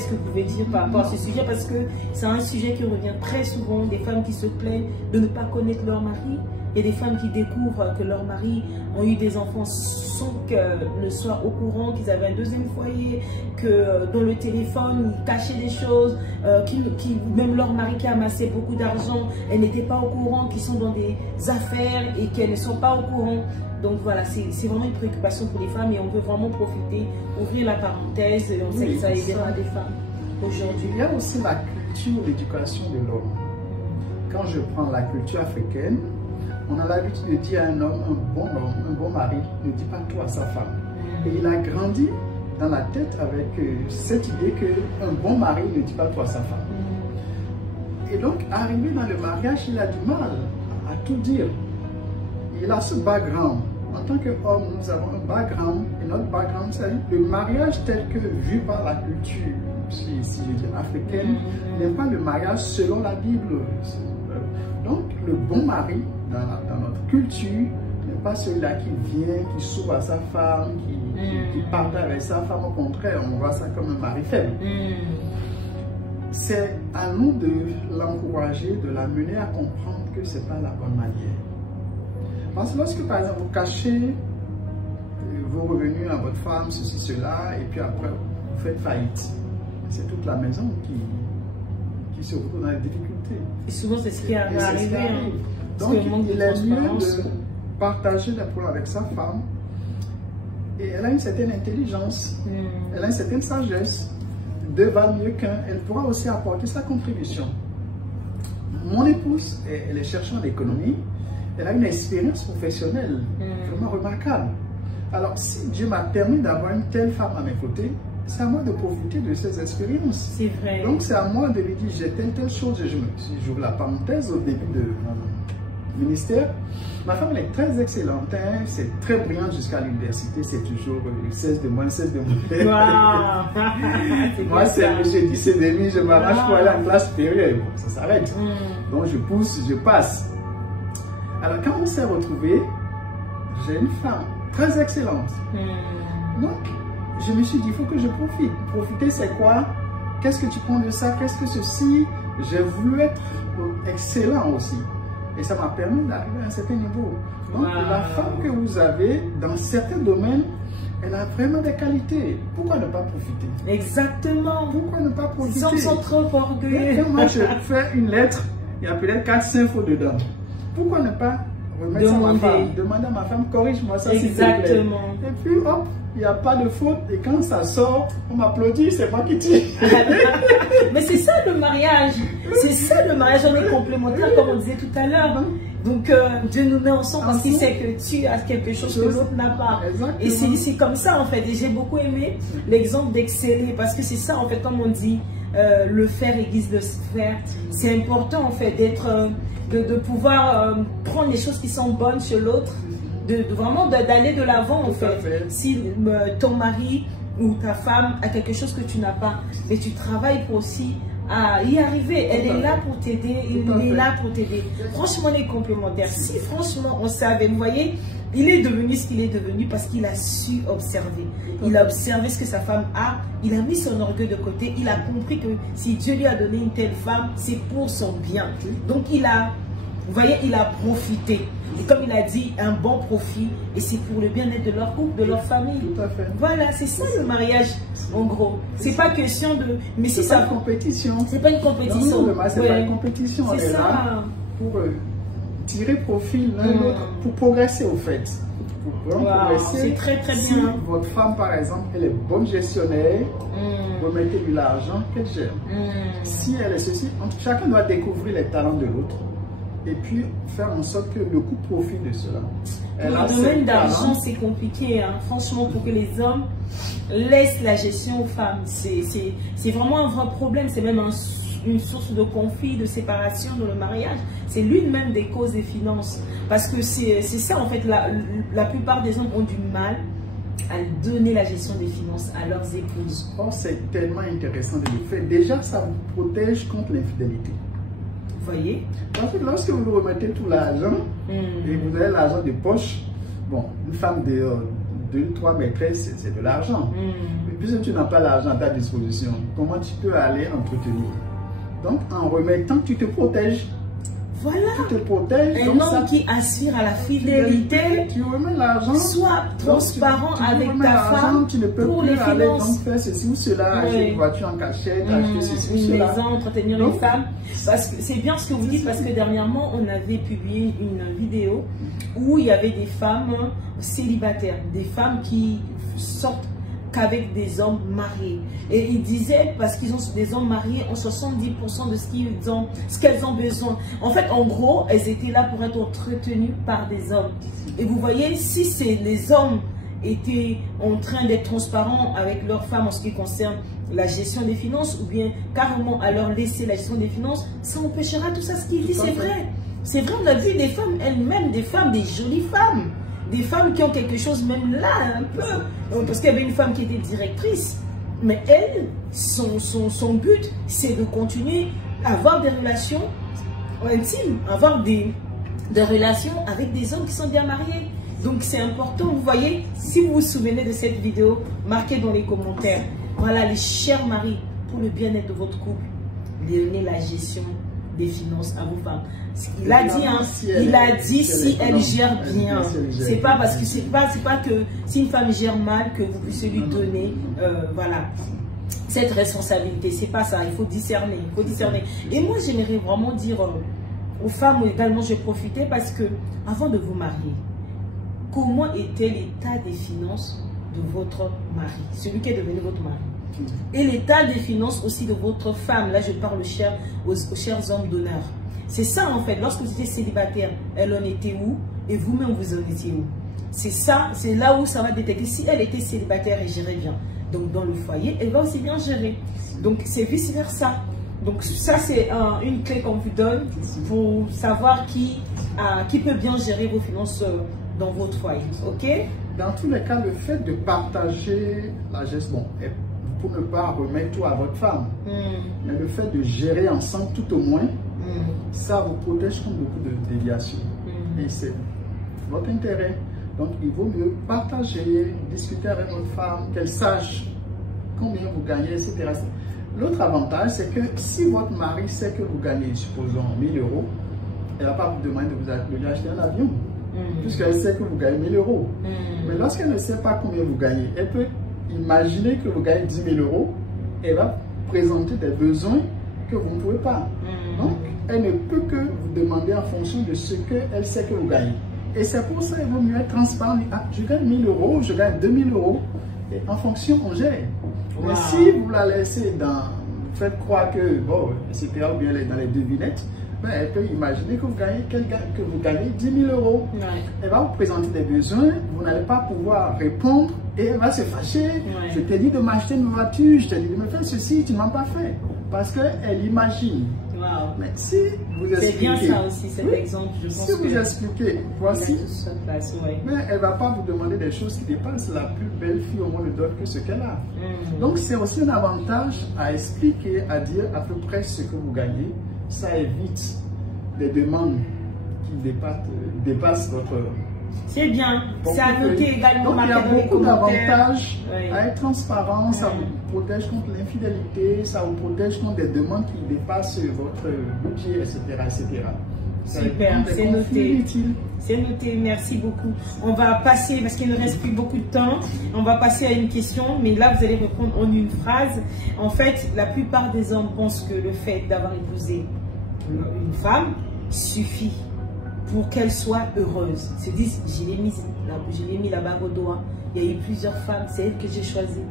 qu'est-ce que vous pouvez dire par rapport à ce sujet? Parce que c'est un sujet qui revient très souvent, des femmes qui se plaignent de ne pas connaître leur mari, et des femmes qui découvrent que leurs maris ont eu des enfants sans qu'elles ne soient au courant, qu'ils avaient un deuxième foyer, que dans le téléphone, ils cachaient des choses, même leur mari qui amassait beaucoup d'argent, elles n'étaient pas au courant, qu'ils sont dans des affaires et qu'elles ne sont pas au courant. Donc voilà, c'est vraiment une préoccupation pour les femmes et on veut vraiment profiter, ouvrir la parenthèse, et on sait que ça aidera des femmes aujourd'hui. Il y a aussi la culture d'éducation de l'homme. Quand je prends la culture africaine, on a l'habitude de dire à un homme, un bon mari, ne dit pas tout à sa femme. Et il a grandi dans la tête avec cette idée qu'un bon mari ne dit pas tout à sa femme. Et donc, arrivé dans le mariage, il a du mal à tout dire. Il a ce background. En tant qu'homme, nous avons un background. Et notre background, c'est le mariage tel que vu par la culture, si je dis africaine, n'est pas le mariage selon la Bible. Donc, le bon mari, dans notre culture, n'est pas celui-là qui vient, qui s'ouvre à sa femme, qui partage avec sa femme. Au contraire, on voit ça comme un mari faible. C'est à nous de l'encourager, de l'amener à comprendre que ce n'est pas la bonne manière. Parce que lorsque, par exemple, vous cachez vos revenus à votre femme, ceci, cela, et puis après, vous faites faillite, c'est toute la maison qui se retrouve dans les difficultés. Et souvent, c'est ce qui est arrivé. Donc, il est mieux de partager les problèmes avec sa femme. Et elle a une certaine intelligence, elle a une certaine sagesse. Deux valent mieux qu'un. Elle pourra aussi apporter sa contribution. Mon épouse, elle est chercheuse d'économie. Elle a une expérience professionnelle vraiment remarquable. Alors, si Dieu m'a permis d'avoir une telle femme à mes côtés, c'est à moi de profiter de ces expériences. C'est vrai. Donc, c'est à moi de lui dire, j'ai telle chose. J'ouvre la parenthèse au début de mon ministère. Ma femme, elle est très excellente. Hein? C'est très brillante jusqu'à l'université. C'est toujours 16 de moins, 16 de moins. Wow. Moi, c'est monsieur 17,5. Je m'arrache pour aller en classe supérieure. Bon, ça s'arrête. Donc, je pousse, je passe. Alors, quand on s'est retrouvés, j'ai une femme très excellente. Donc, je me suis dit, il faut que je profite. Profiter, c'est quoi? Qu'est-ce que tu prends de ça? Qu'est-ce que ceci? J'ai voulu être excellent aussi. Et ça m'a permis d'arriver à un certain niveau. Donc, la femme que vous avez, dans certains domaines, elle a vraiment des qualités. Pourquoi ne pas profiter? Exactement. Pourquoi ne pas profiter? Ils sont trop orgueilleux. Quand moi, je fais une lettre, il y a peut-être 4-5 fautes dedans. Pourquoi ne pas remettre ça à ma femme? Demander à ma femme, corrige-moi ça s'il te plaît. Exactement. Et puis, hop, il n'y a pas de faute. Et quand ça sort, on m'applaudit, c'est moi qui tire. Mais c'est ça le mariage. C'est ça le mariage, on est complémentaires, comme on disait tout à l'heure. Donc, Dieu nous met ensemble parce qu'il sait que tu as quelque chose que l'autre n'a pas. Exactement. Et c'est comme ça, en fait. Et j'ai beaucoup aimé l'exemple d'exceller parce que c'est ça, en fait, comme on dit, le faire aiguise le faire. C'est important, en fait, d'être... De pouvoir prendre les choses qui sont bonnes chez l'autre, vraiment d'aller de l'avant en fait. Si ton mari ou ta femme a quelque chose que tu n'as pas, et tu travailles pour aussi à y arriver, elle est là pour t'aider, il est là pour t'aider. Franchement, on est complémentaires. Si franchement on savait, vous voyez, il est devenu ce qu'il est devenu parce qu'il a su observer. Il a observé ce que sa femme a, il a mis son orgueil de côté, il a compris que si Dieu lui a donné une telle femme, c'est pour son bien. Donc il a, vous voyez, il a profité. Et comme il a dit, un bon profit, et c'est pour le bien-être de leur couple, de leur famille. Tout à fait. Voilà, c'est ça le mariage, en gros. C'est pas question de... Mais si ça... ça... C'est pas une compétition. C'est pas une compétition. Non, c'est pas une compétition. On est là pour tirer profit l'un de l'autre, pour progresser au fait. Pour progresser. C'est très très bien. Si votre femme, par exemple, elle est bonne gestionnaire, remettez de l'argent qu'elle gère. Si elle est ceci, chacun doit découvrir les talents de l'autre. Et puis faire en sorte que le couple profite de cela. Pour le domaine d'argent, c'est compliqué. Hein. Franchement, pour que les hommes laissent la gestion aux femmes, c'est vraiment un vrai problème. C'est même une source de conflit, de séparation dans le mariage. C'est l'une même des causes des finances. Parce que c'est ça, en fait, la plupart des hommes ont du mal à donner la gestion des finances à leurs épouses. Oh, c'est tellement intéressant de le faire. Déjà, ça vous protège contre l'infidélité. Vous voyez? Parce que lorsque vous remettez tout l'argent et vous avez l'argent de poche, bon, une femme de 2-3 maîtresses, c'est de l'argent. Puisque tu n'as pas l'argent à ta disposition, comment tu peux aller entretenir? Donc, en remettant, tu te protèges. Voilà. Tu te protèges. Un homme qui aspire à la fidélité, tu remets l'argent. Sois transparent avec ta femme. Tu ne peux pour plus les aller finances. donc faire ceci ou cela, acheter une voiture en cachette, acheter ceci ou Une cela. maison, entretenir les femmes. Parce que c'est bien ce que vous dites, parce que dernièrement, on avait publié une vidéo où il y avait des femmes célibataires, des femmes qui sortent qu'avec des hommes mariés. Et ils disaient, parce qu'ils ont des hommes mariés, ont 70% de ce qu'elles ont besoin. En fait, en gros, elles étaient là pour être entretenues par des hommes. Et vous voyez, si les hommes étaient en train d'être transparents avec leurs femmes en ce qui concerne la gestion des finances, ou bien carrément à leur laisser la gestion des finances, ça empêchera tout ça. Ce qu'il dit, c'est vrai. C'est vrai, on a vu des femmes elles-mêmes, des jolies femmes. Des femmes qui ont quelque chose même là, un peu. Parce qu'il y avait une femme qui était directrice. Mais elle, son but, c'est de continuer à avoir des relations intimes, avoir des relations avec des hommes qui sont bien mariés. Donc c'est important, vous voyez, si vous vous souvenez de cette vidéo, marquez dans les commentaires. Voilà, les chers maris, pour le bien-être de votre couple, donnez la gestion des finances à vos femmes. Il a dit, hein, si elle gère bien. C'est pas parce que c'est pas que si une femme gère mal que vous puissiez lui donner, voilà, cette responsabilité. C'est pas ça. Il faut discerner. Il faut discerner. Et moi, j'aimerais vraiment dire aux femmes également, je vais profiter parce que avant de vous marier, comment était l'état des finances de votre mari, celui qui est devenu votre mari? Et l'état des finances aussi de votre femme. Là, je parle aux chers hommes d'honneur. C'est ça, en fait. Lorsque vous étiez célibataire, elle en était où? Et vous-même, vous en étiez où? C'est ça, c'est là où ça va détecter. Si elle était célibataire et gérait bien, donc dans le foyer, elle va aussi bien gérer. Donc, c'est vice-versa. Donc, ça, c'est une clé qu'on vous donne pour savoir qui peut bien gérer vos finances dans votre foyer. OK? Dans tous les cas, le fait de partager la gestion, pour ne pas remettre tout à votre femme, mais le fait de gérer ensemble tout au moins, ça vous protège contre beaucoup de déviations. Et c'est votre intérêt. Donc il vaut mieux partager, discuter avec votre femme, qu'elle sache combien vous gagnez, etc. L'autre avantage, c'est que si votre mari sait que vous gagnez, supposons 1000 €, elle ne va pas vous demander de lui acheter un avion, puisqu'elle sait que vous gagnez 1000 €. Mais lorsqu'elle ne sait pas combien vous gagnez, elle peut imaginer que vous gagnez 10 000 €, elle va présenter des besoins que vous ne pouvez pas. Donc, elle ne peut que vous demander en fonction de ce qu'elle sait que vous gagnez. Et c'est pour ça qu'il vaut mieux être transparent. Ah, je gagne 1000 €, je gagne 2000 €. Et en fonction, on gère. Mais si vous la laissez vous faites croire que, bon, etc., ou bien dans les devinettes, ben, elle peut imaginer que vous gagnez 10 000 €. Elle va vous présenter des besoins, vous n'allez pas pouvoir répondre et elle va se fâcher. Je t'ai dit de m'acheter une voiture, je t'ai dit de me faire ceci, tu ne m'as pas fait. Parce qu'elle imagine. Mais si vous expliquez. C'est bien ça aussi, cet exemple. Je pense si vous expliquez, voici. Mais elle ne va pas vous demander des choses qui dépassent la plus belle fille au monde d'or que ce qu'elle a. Donc c'est aussi un avantage à expliquer, à dire à peu près ce que vous gagnez. Ça évite des demandes qui dépassent votre... C'est bien, c'est à noter également. Donc il y a beaucoup d'avantages à être transparent, ça vous protège contre l'infidélité, ça vous protège contre des demandes qui dépassent votre budget, etc. etc. Super, c'est noté. C'est noté, merci beaucoup. On va passer, parce qu'il ne reste plus beaucoup de temps, on va passer à une question, mais là vous allez répondre en une phrase. En fait, la plupart des hommes pensent que le fait d'avoir épousé une femme suffit pour qu'elle soit heureuse. Ils se disent, je l'ai mis la bague au doigt, il y a eu plusieurs femmes, c'est elle que j'ai choisie.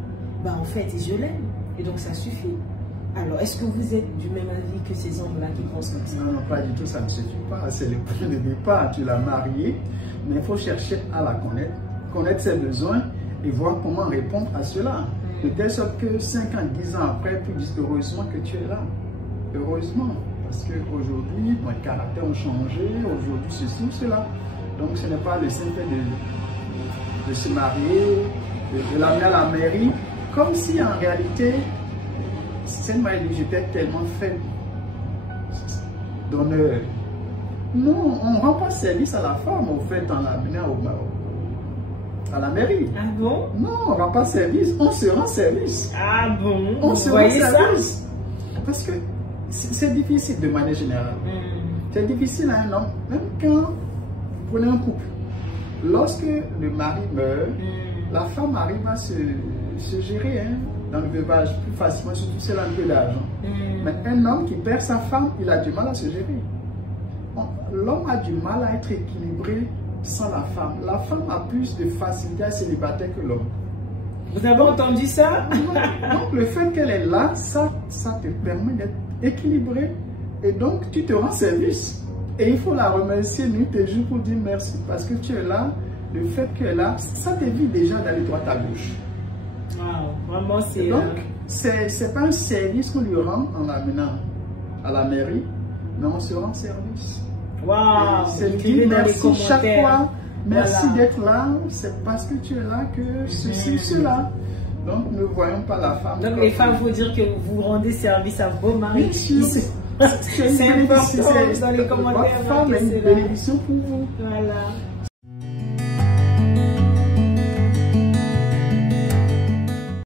Ben, en fait, je l'aime, et donc ça suffit. Alors, est-ce que vous êtes du même avis que ces hommes-là qui pensent comme ça? Non, non, pas du tout, ça ne suffit pas. C'est le point de départ. Tu l'as mariée, mais il faut chercher à la connaître ses besoins et voir comment répondre à cela. De telle sorte que 5 ans, 10 ans après, tu dis heureusement que tu es là. Heureusement. Parce qu'aujourd'hui, mon caractère a changé, aujourd'hui ceci ou cela. Donc ce n'est pas le simple fait de se marier, de l'amener à la mairie, comme si en réalité, cette mariée j'étais tellement faible d'honneur. Non, on ne rend pas service à la femme au fait en l'amenant à la mairie. Ah bon? Non, on ne rend pas service, on se rend service. Ah bon? On Vous se rend voyez service. Parce que c'est difficile de manière générale. C'est difficile à un homme, même quand, prenez un couple, lorsque le mari meurt, la femme arrive à se gérer dans le veuvage plus facilement, surtout si elle a un peu d'argent. Mais un homme qui perd sa femme, il a du mal à se gérer. L'homme a du mal à être équilibré sans la femme. La femme a plus de facilité à célibataire que l'homme. Vous avez entendu ça? Donc le fait qu'elle est là, ça te permet d'être équilibré et donc tu te rends service. Et il faut la remercier nuit et jour pour dire merci parce que tu es là. Le fait qu'elle est là, ça t'évite déjà d'aller droite à gauche. Wow, vraiment c'est... Donc c'est pas un service qu'on lui rend en l'amenant à la mairie, mais on se rend service. Wow, c'est lui merci chaque fois. Merci d'être là, c'est parce que tu es là que ceci, cela. Donc, ne voyons pas la femme. Donc, les femmes, il faut dire que vous rendez service à vos maris. C'est important dans les commentaires. Votre femme est une bénédiction pour vous. Voilà.